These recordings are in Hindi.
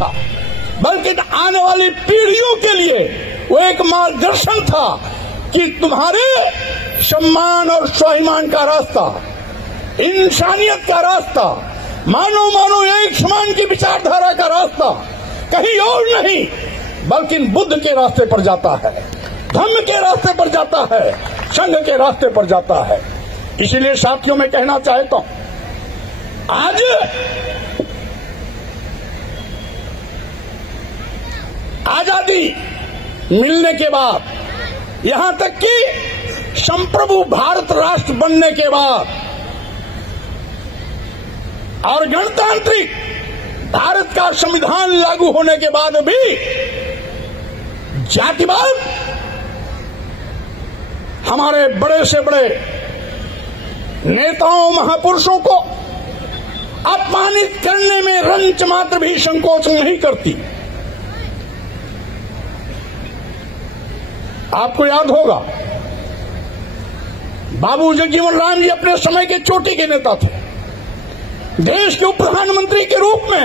था, बल्कि आने वाली पीढ़ियों के लिए वो एक मार्गदर्शन था कि तुम्हारे सम्मान और स्वाभिमान का रास्ता, इंसानियत का रास्ता, मानव एक समान की विचारधारा का रास्ता कहीं और नहीं बल्कि बुद्ध के रास्ते पर जाता है, धम्म के रास्ते पर जाता है, संघ के रास्ते पर जाता है। इसलिए साथियों मैं कहना चाहता हूं, आज आजादी मिलने के बाद, यहां तक कि संप्रभु भारत राष्ट्र बनने के बाद और गणतांत्रिक भारत का संविधान लागू होने के बाद भी जातिवाद हमारे बड़े से बड़े नेताओं महापुरुषों को अपमानित करने में रंच मात्र भी संकोच नहीं करती। आपको याद होगा, बाबू जगजीवन राम जी अपने समय के चोटी के नेता थे। देश के उप प्रधानमंत्री के रूप में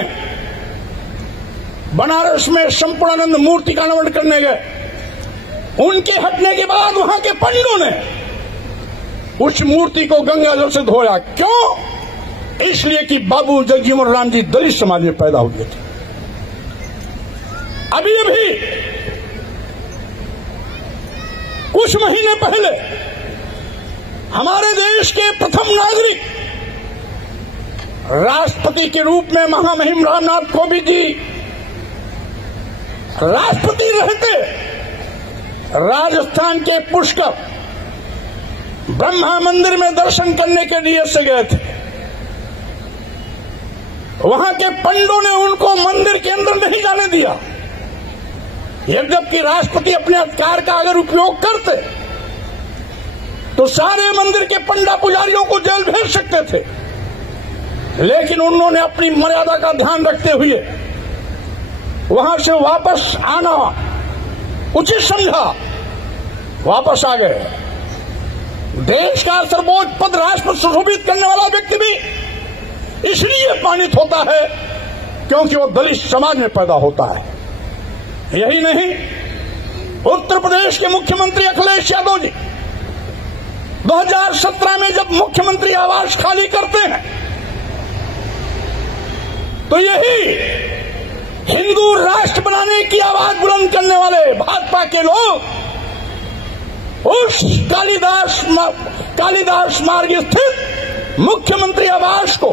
बनारस में संपूर्णानंद मूर्ति का अनावरण करने गए। उनके हटने के बाद वहां के पंडितों ने उस मूर्ति को गंगा जल से धोया। क्यों? इसलिए कि बाबू जगजीवन राम जी दलित समाज में पैदा हुए थे। अभी कुछ महीने पहले हमारे देश के प्रथम नागरिक राष्ट्रपति के रूप में महामहिम रामनाथ कोविंद जी राष्ट्रपति रहते राजस्थान के पुष्कर ब्रह्मा मंदिर में दर्शन करने के लिए से गए थे। वहां के पंडितों ने उनको मंदिर के अंदर नहीं जाने दिया। यद्यपि राष्ट्रपति अपने अधिकार का अगर उपयोग करते तो सारे मंदिर के पंडा पुजारियों को जेल भेज सकते थे, लेकिन उन्होंने अपनी मर्यादा का ध्यान रखते हुए वहां से वापस आना उचित समझा, वापस आ गए। देश का सर्वोच्च पद राष्ट्रपति सुशोभित करने वाला व्यक्ति भी इसलिए अपमानित होता है क्योंकि वो दलित समाज में पैदा होता है। यही नहीं, उत्तर प्रदेश के मुख्यमंत्री अखिलेश यादव जी 2017 में जब मुख्यमंत्री आवास खाली करते हैं तो यही हिंदू राष्ट्र बनाने की आवाज बुलंद करने वाले भाजपा के लोग उस कालिदास मार्ग स्थित मुख्यमंत्री आवास को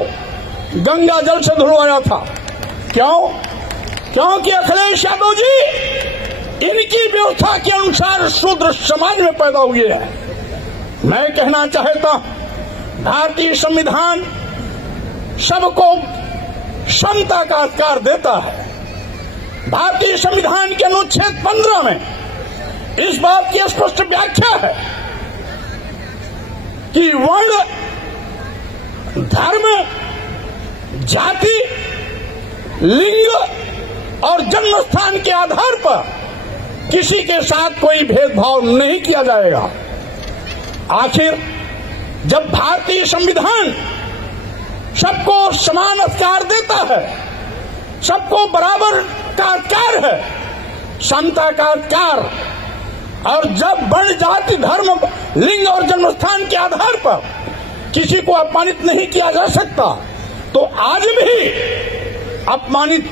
गंगा जल से धुलवाया था। क्यों? क्योंकि अखिलेश यादव जी इनकी व्यवस्था के अनुसार शूद्र समाज में पैदा हुए हैं। मैं कहना चाहता हूं, भारतीय संविधान सबको समता का अधिकार देता है। भारतीय संविधान के अनुच्छेद 15 में इस बात की स्पष्ट व्याख्या है कि वर्ण, धर्म, जाति, लिंग और जन्म स्थान के आधार पर किसी के साथ कोई भेदभाव नहीं किया जाएगा। आखिर जब भारतीय संविधान सबको समान अधिकार देता है, सबको बराबर का अधिकार है, समता का अधिकार, और जब वर्ण, जाति, धर्म, लिंग और जन्मस्थान के आधार पर किसी को अपमानित नहीं किया जा सकता, तो आज भी अपमानित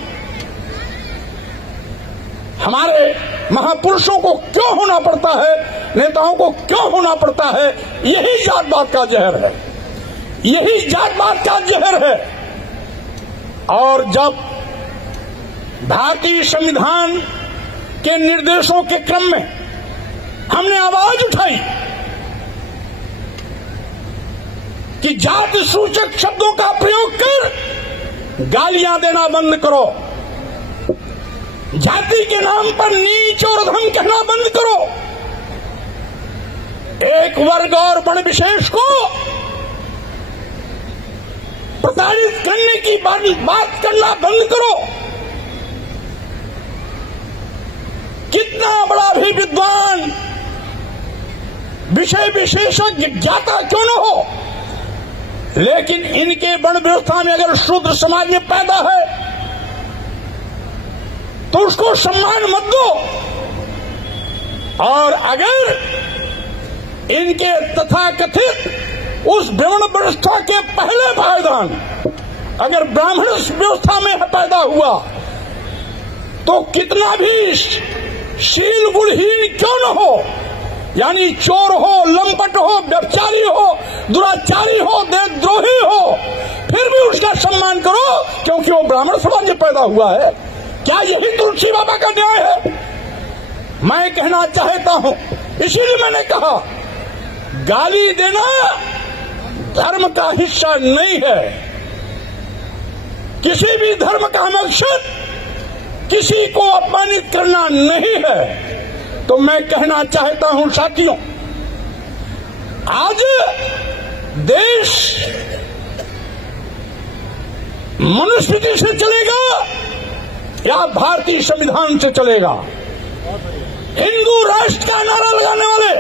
हमारे महापुरुषों को क्यों होना पड़ता है, नेताओं को क्यों होना पड़ता है? यही जातवाद का जहर है, यही जातवाद का जहर है। और जब भारतीय संविधान के निर्देशों के क्रम में हमने आवाज उठाई कि जाति सूचक शब्दों का प्रयोग कर गालियां देना बंद करो, जाति के नाम पर नीच और अधम कहना बंद करो, एक वर्ग और वर्ण विशेष को प्रताड़ित करने की बात करना बंद करो। कितना बड़ा भी विद्वान, विषय विशेषज्ञ, ज्ञाता क्यों न हो, लेकिन इनके वर्ण व्यवस्था में अगर शूद्र समाज में पैदा है तो उसको सम्मान मत दो। और अगर इनके तथाकथित उस ब्राह्मण व्यवस्था के पहले पायदान अगर ब्राह्मण व्यवस्था में पैदा हुआ तो कितना भी शील गुणहीन क्यों न हो, यानी चोर हो, लंपट हो, व्यभिचारी हो, दुराचारी हो, देशद्रोही हो, फिर भी उसका सम्मान करो क्योंकि वो ब्राह्मण समाज में पैदा हुआ है। क्या यही तुलसी बाबा का न्याय है? मैं कहना चाहता हूं, इसीलिए मैंने कहा गाली देना धर्म का हिस्सा नहीं है। किसी भी धर्म का मकसद किसी को अपमानित करना नहीं है। तो मैं कहना चाहता हूं साथियों, आज देश मनुस्मृति से चलेगा या भारतीय संविधान से चलेगा? हिंदू राष्ट्र का नारा लगाने वाले,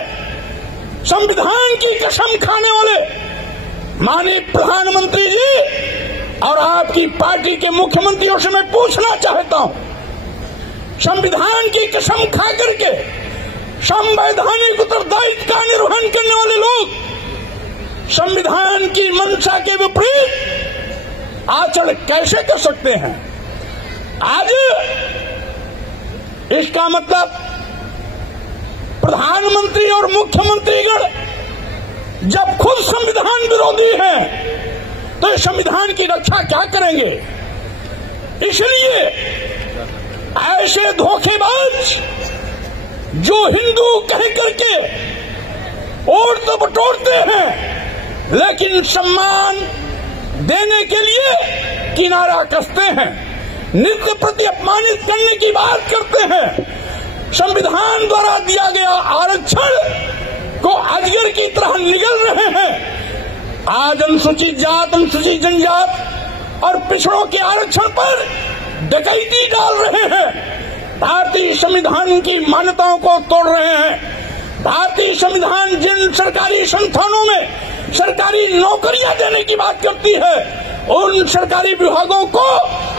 संविधान की कसम खाने वाले माननीय प्रधानमंत्री जी और आपकी पार्टी के मुख्यमंत्रियों से मैं पूछना चाहता हूं, संविधान की कसम खा करके संवैधानिक उत्तरदायित्व का निर्वहन करने वाले लोग संविधान की मंशा के विपरीत आचरण कैसे कर सकते हैं? आज इसका मतलब प्रधानमंत्री और मुख्यमंत्रीगण जब खुद संविधान विरोधी हैं तो इस संविधान की रक्षा क्या करेंगे? इसलिए ऐसे धोखेबाज जो हिंदू कह करके वोट तो बटोरते हैं लेकिन सम्मान देने के लिए किनारा कसते हैं, नित्य प्रति अपमानित करने की बात करते हैं, संविधान द्वारा दिया गया आरक्षण को अजगर की तरह निगल रहे हैं। आज अनुसूचित जात, अनुसूचित जनजात और पिछड़ों के आरक्षण पर डकैती डाल रहे हैं, भारतीय संविधान की मान्यताओं को तोड़ रहे हैं। भारतीय संविधान जिन सरकारी संस्थानों में सरकारी नौकरियां देने की बात करती है उन सरकारी विभागों को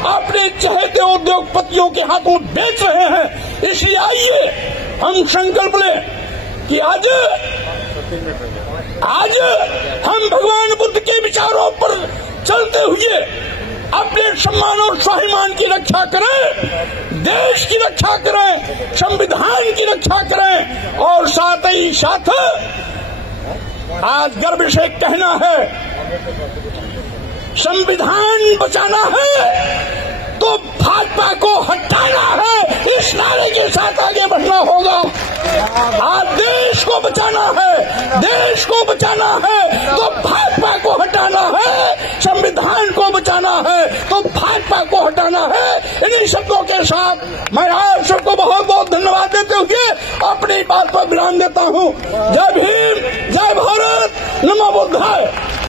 अपने चहेते उद्योगपतियों के हाथों बेच रहे हैं। इसलिए आइए हम संकल्प लें कि आज हम भगवान बुद्ध के विचारों पर चलते हुए अपने सम्मान और स्वाभिमान की रक्षा करें, देश की रक्षा करें, संविधान की रक्षा करें और साथ ही साथ आज गर्व से कहना है संविधान बचाना है तो भाजपा को हटाना है, इस नारे के साथ आगे बढ़ना होगा। आज देश को बचाना है, देश को बचाना है तो भाजपा को हटाना है, संविधान को बचाना है तो भाजपा को हटाना है। इन्हीं शब्दों के साथ मैं आप सबको बहुत बहुत धन्यवाद देते हुए अपनी बात पर विराम देता हूँ। जय भीम, जय भारत, नमो बुद्धाय।